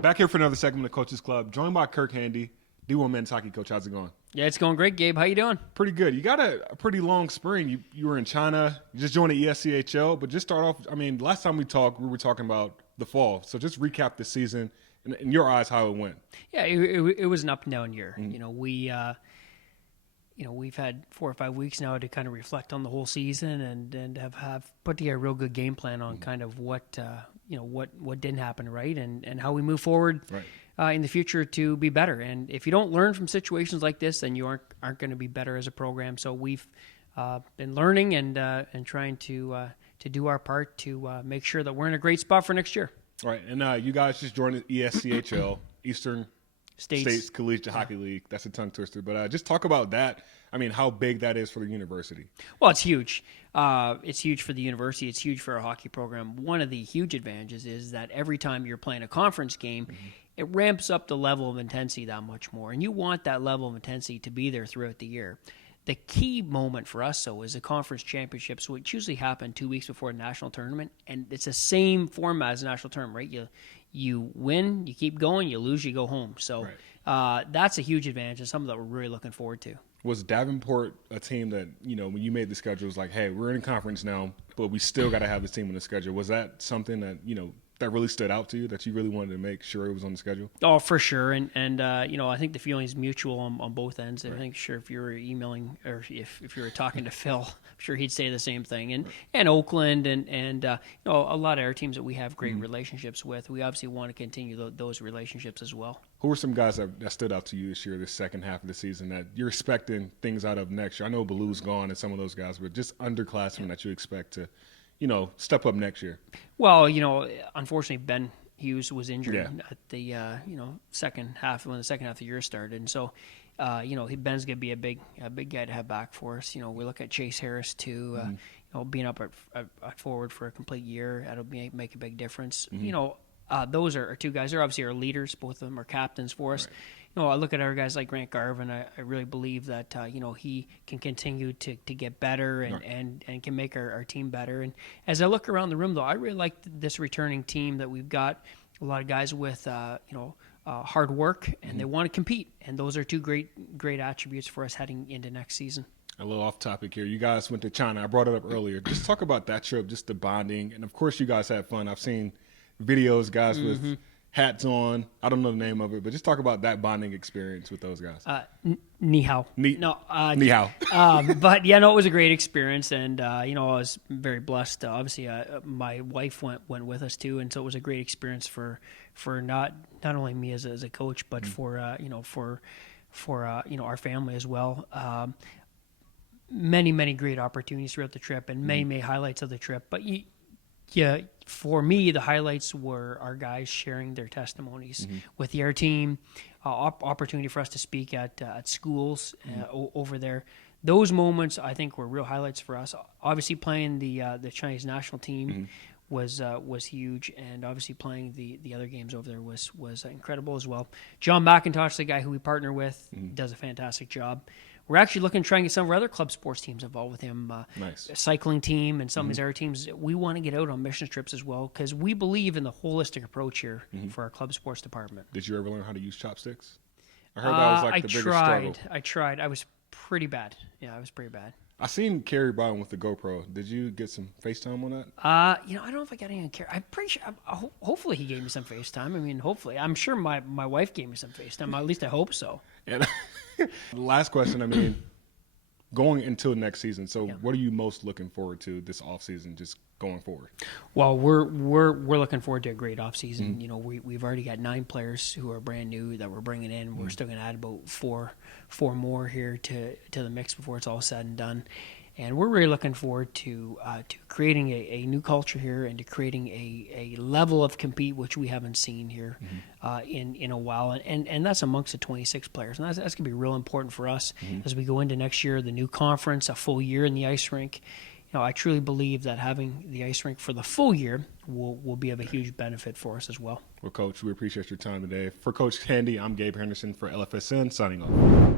Back here for another segment of Coaches Club, joined by Kirk Handy, D1 men's hockey coach. How's it going? Yeah, it's going great, Gabe. How you doing? Pretty good. You got a pretty long spring. You were in China. You just joined the ESCHL. But just start off, last time we talked, we were talking about the fall. So just recap the season, and in your eyes, how it went. Yeah, it was an up and down year. Mm-hmm. We've had 4 or 5 weeks now to kind of reflect on the whole season and have put together a real good game plan on kind of what didn't happen right and how we move forward in the future to be better. And if you don't learn from situations like this, then you aren't going to be better as a program. So we've been learning and trying to do our part to make sure that we're in a great spot for next year. Right, and you guys just joined the ESCHL, Eastern States Collegiate Hockey League. That's a tongue twister, but just talk about that. How big that is for the university. Well, it's huge. It's huge for the university. It's huge for our hockey program. One of the huge advantages is that every time you're playing a conference game, it ramps up the level of intensity that much more, and you want that level of intensity to be there throughout the year. The key moment for us, though, is the conference championships, which usually happen 2 weeks before the national tournament, and it's the same format as the national tournament, right? You win, you keep going, you lose, you go home. So that's a huge advantage and something that we're really looking forward to. Was Davenport a team that, when you made the schedule, it was like, hey, we're in a conference now, but we still got to have this team on the schedule? Was that something that, that really stood out to you, that you really wanted to make sure it was on the schedule? Oh, for sure. And I think the feeling is mutual on both ends. I think, sure, if you were emailing or if you were talking to Phil, I'm sure he'd say the same thing. And Oakland and a lot of our teams that we have great relationships with, we obviously want to continue those relationships as well. Who are some guys that stood out to you this year, this second half of the season, that you're expecting things out of next year? I know Ballou's gone and some of those guys, but just underclassmen that you expect to step up next year. Well, unfortunately, Ben Hughes was injured at the second half when the second half of the year started, and so Ben's gonna be a big guy to have back for us. We look at Chase Harris too. Being up at forward for a complete year, that'll make a big difference. Those are two guys. They're obviously our leaders. Both of them are captains for us. Right. I look at our guys like Grant Garvin. I really believe that he can continue to get better and can make our team better. And as I look around the room, though, I really like this returning team that we've got. A lot of guys with hard work, and they want to compete. And those are two great attributes for us heading into next season. A little off topic here. You guys went to China. I brought it up earlier. Just talk about that trip, just the bonding, and of course you guys had fun. I've seen videos, guys with hats on. I don't know the name of it, but just talk about that bonding experience with those guys. Ni hao. Ni hao. But it was a great experience, and I was very blessed. Obviously, my wife went with us too, and so it was a great experience for not only me as a coach, but for our family as well. Many great opportunities throughout the trip, and many highlights of the trip. But for me, the highlights were our guys sharing their testimonies with the air team, opportunity for us to speak at schools over there. Those moments, I think, were real highlights for us. Obviously, playing the Chinese national team was huge, and obviously playing the other games over there was incredible as well. John McIntosh, the guy who we partner with, does a fantastic job. We're actually looking to try and get some of our other club sports teams involved with him. Nice. A cycling team and some of his other teams. We want to get out on mission trips as well because we believe in the holistic approach here for our club sports department. Did you ever learn how to use chopsticks? I heard that was the biggest struggle. I tried. I was pretty bad. Yeah, I was pretty bad. I seen Kerry Brown with the GoPro. Did you get some FaceTime on that? I don't know if I got any on Kerry. I'm pretty sure. Hopefully he gave me some FaceTime. Hopefully. I'm sure my wife gave me some FaceTime. At least I hope so. And last question, going into next season, so what are you most looking forward to this offseason, just going forward? Well, we're looking forward to a great offseason. We've already got 9 players who are brand new that we're bringing in. We're still going to add about four more here to the mix before it's all said and done. And we're really looking forward to creating a new culture here and to creating a level of compete which we haven't seen here in a while. And that's amongst the 26 players. And that's going to be real important for us as we go into next year, the new conference, a full year in the ice rink. I truly believe that having the ice rink for the full year will be of a huge benefit for us as well. Well, Coach, we appreciate your time today. For Coach Handy, I'm Gabe Henderson for LFSN, signing off.